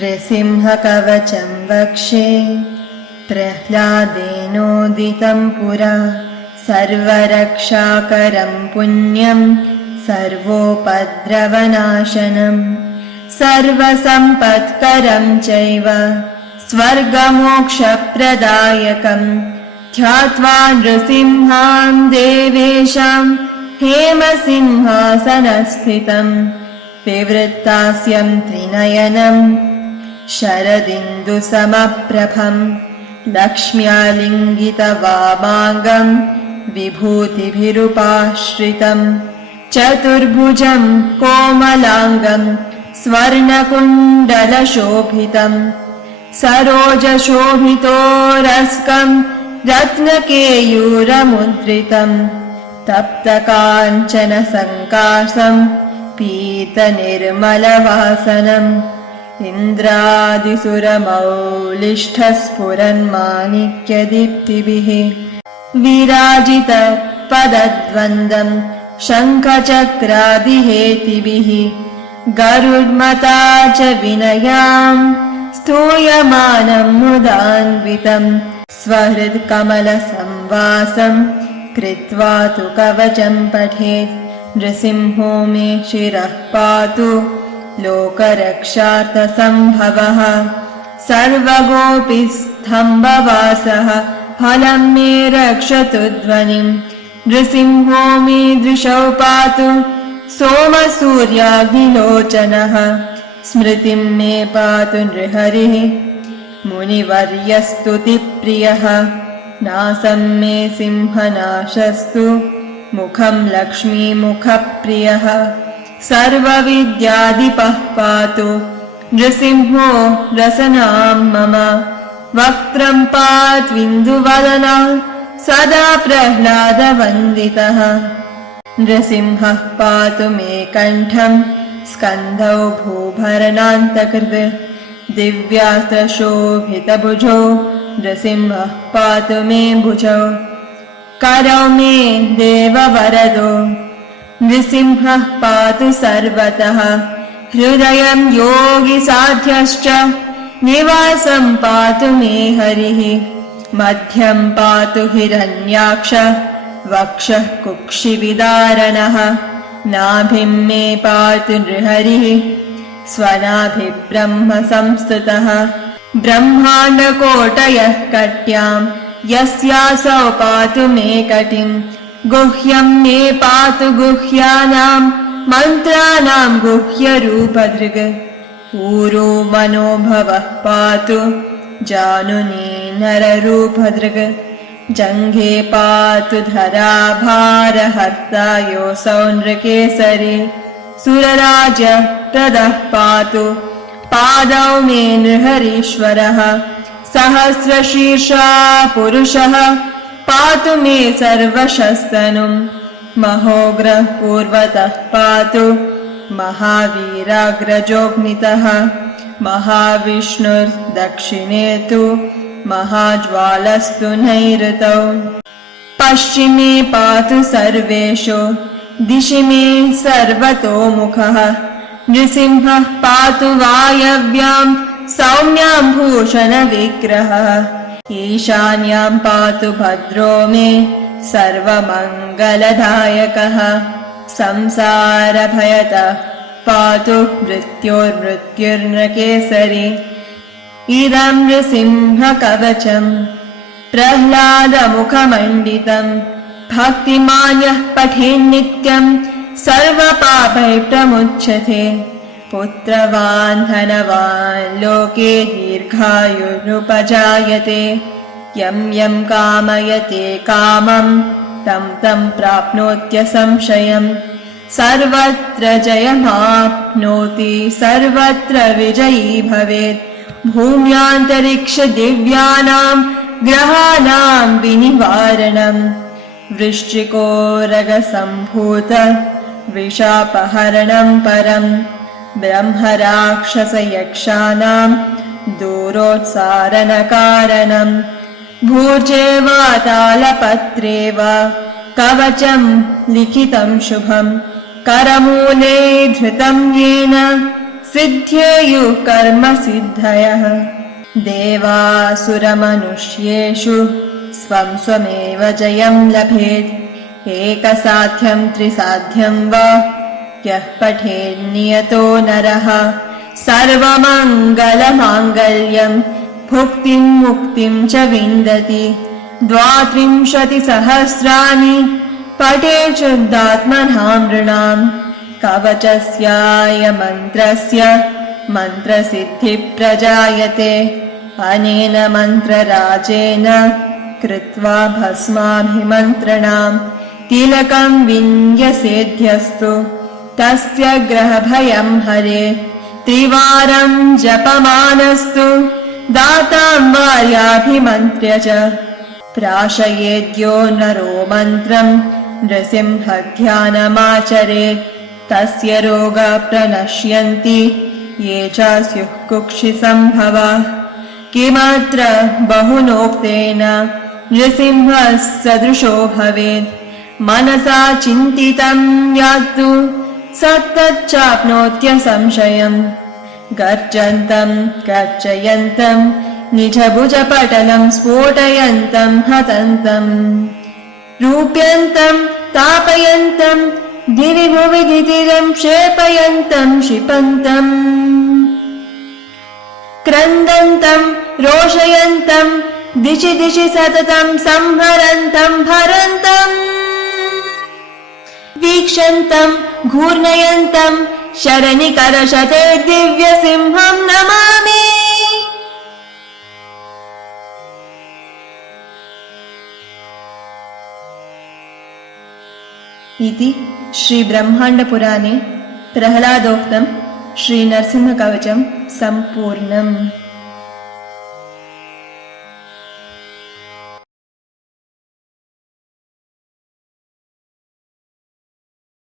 नृसिंहकवचं वक्षे प्रह्लादेनोदितं पुरा सर्वरक्षाकरं पुण्यं सर्वोपद्रवनाशनं सर्वसम्पत्करं चैव स्वर्गमोक्षप्रदायकं ध्यात्वा नृसिंहां देवेशां हेमसिंहासनस्थितं विवृत्तास्यं त्रिनयनं शरदिन्दुसमप्रभं लक्ष्म्यालिङ्गितवामाङ्गं विभूतिभिरुपाश्रितं चतुर्भुजं कोमलाङ्गं स्वर्णकुण्डलशोभितं सरोजशोभितोरस्कं रत्नकेयूरमुद्रितं तप्तकाञ्चनसङ्काशं पीतनिर्मलवासनम् इन्द्रादिसुरमौलिष्ठस्फुरन्माणिक्यदीप्तिभिः विराजितपदद्वन्द्वं शङ्खचक्रादिहेतिभिः गरुड्मता च विनयां स्तूयमानं मुदान्वितं स्वहृत्कमलसंवासं कृत्वा तु कवचं पठेत् नृसिंहो मे शिरः पातु लोकरक्षार्थसम्भवः सर्वगोपीस्तम्भवासः फलं मे रक्षतु ध्वनिं नृसिंहो मे दृशौ पातु सोमसूर्याग्निलोचनः स्मृतिं मे पातु नृहरिः मुनिवर्यस्तुतिप्रियः नासं मे सिंहनाशस्तु मुखं लक्ष्मीमुखप्रियः सर्वविद्याधिपः पातु नृसिंहो रसनां मम वक्त्रं पात्विन्दुवदनः सदा प्रह्लादवन्दितः नृसिंहः पातु मे कण्ठं स्कन्धौ भूभरणान्तकृत् दिव्यास्त्रशोभितभुजौ नृसिंहः पातु मे भुजौ करौ मे देववरदो नृसिंहः पातु सर्वतः हृदयं योगिसाध्यश्च निवासं पातु मे हरिः मध्यं पातु हिरण्याक्ष वक्षः कुक्षिविदारणः नाभिं मे पातु नृहरिः स्वनाभिब्रह्म संस्तुतः ब्रह्माण्डकोटयः कट्यां यस्यासौ पातु मे कटिं गुह्यं मे पातु गुह्यानां मन्त्राणां गुह्यरूपधृग् ऊरो मनोभवः पातु जानुनी नररूपधृग् जङ्घे पातु धराभारहर्ता योऽसौ नृकेसरी सुरराजप्रदः पातु पादौ मे नृहरीश्वरः सहस्रशीर्षा पुरुषः पातु मे सर्वशस्तनुं महोग्रः पूर्वतः पातु महावीराग्रजोऽग्नितः महाविष्णुर्दक्षिणे तु महाज्वालस्तु नैऋतौ पश्चिमे पातु सर्वेषु दिशि मे सर्वतोमुखः नृसिंहः पातु वायव्यां सौम्यां भूषणविग्रहः ईशान्यां पातु भद्रो मे सर्वमङ्गलदायकः संसारभयतः पातु मृत्योर्मृत्युर्नृकेसरी इदं नृसिंहकवचं प्रह्लादमुखमण्डितं भक्तिमान्यः पठेन्नित्यं सर्वपापैः प्रमुच्यते पुत्रवान् धनवान् लोके दीर्घायुरुपजायते यं यं कामयते कामं तं तं प्राप्नोत्यसंशयम् सर्वत्र जयमाप्नोति सर्वत्र विजयी भवेत् भूम्यान्तरिक्ष दिव्यानां ग्रहाणां विनिवारणम् वृश्चिकोरगसम्भूत विशापहरणं परम् ब्रह्मराक्षसयक्षाणां दूरोत्सारणकारणम् भूर्जेवा तालपत्रे वा कवचं लिखितं शुभं करमूले धृतं येन सिद्ध्येयुः कर्मसिद्धयः देवासुरमनुष्येषु स्वं स्वमेव जयं लभेत् एकसाध्यं त्रिसाध्यं वा यः पठेन्नियतो नरः सर्वमङ्गलमाङ्गल्यं भुक्तिं मुक्तिं च विन्दति 32 सहस्राणि पठेत् शुद्धात्मनां नृणाम् कवचस्याय मन्त्रस्य मन्त्रसिद्धिः प्रजायते अनेन मन्त्रराजेन कृत्वा भस्माभिमन्त्रणाम् तिलकं विन्यसेध्यस्तु तस्य ग्रहभयं हरे त्रिवारं जपमानस्तु दातां वार्याभिमन्त्र्य च प्राशयेद्यो नरो मन्त्रं नृसिंहध्यानमाचरेत् तस्य रोगा प्रणश्यन्ति ये च स्युः कुक्षिसम्भवाः किमत्र बहुनोक्तेन नृसिंहः सदृशो भवेत् मनसा चिन्तितं यात्तु सत्तच्चाप्नोत्यसंशयम् गर्जन्तं गर्जयन्तं निजभुजपटलं स्फोटयन्तं हतन्तं रूप्यन्तं तापयन्तं दिवि भुवि दितिरं क्षेपयन्तं क्षिपन्तम् क्रन्दन्तं रोषयन्तं दिशि दिशि सततं संहरन्तं भरन्तम् वीक्षन्तं घूर्णयन्तं शरनिकरशते दिव्यसिंहं नमामि। इति श्रीब्रह्माण्डपुराणे प्रह्लादोक्तं श्रीनरसिंहकवचं सम्पूर्णम्।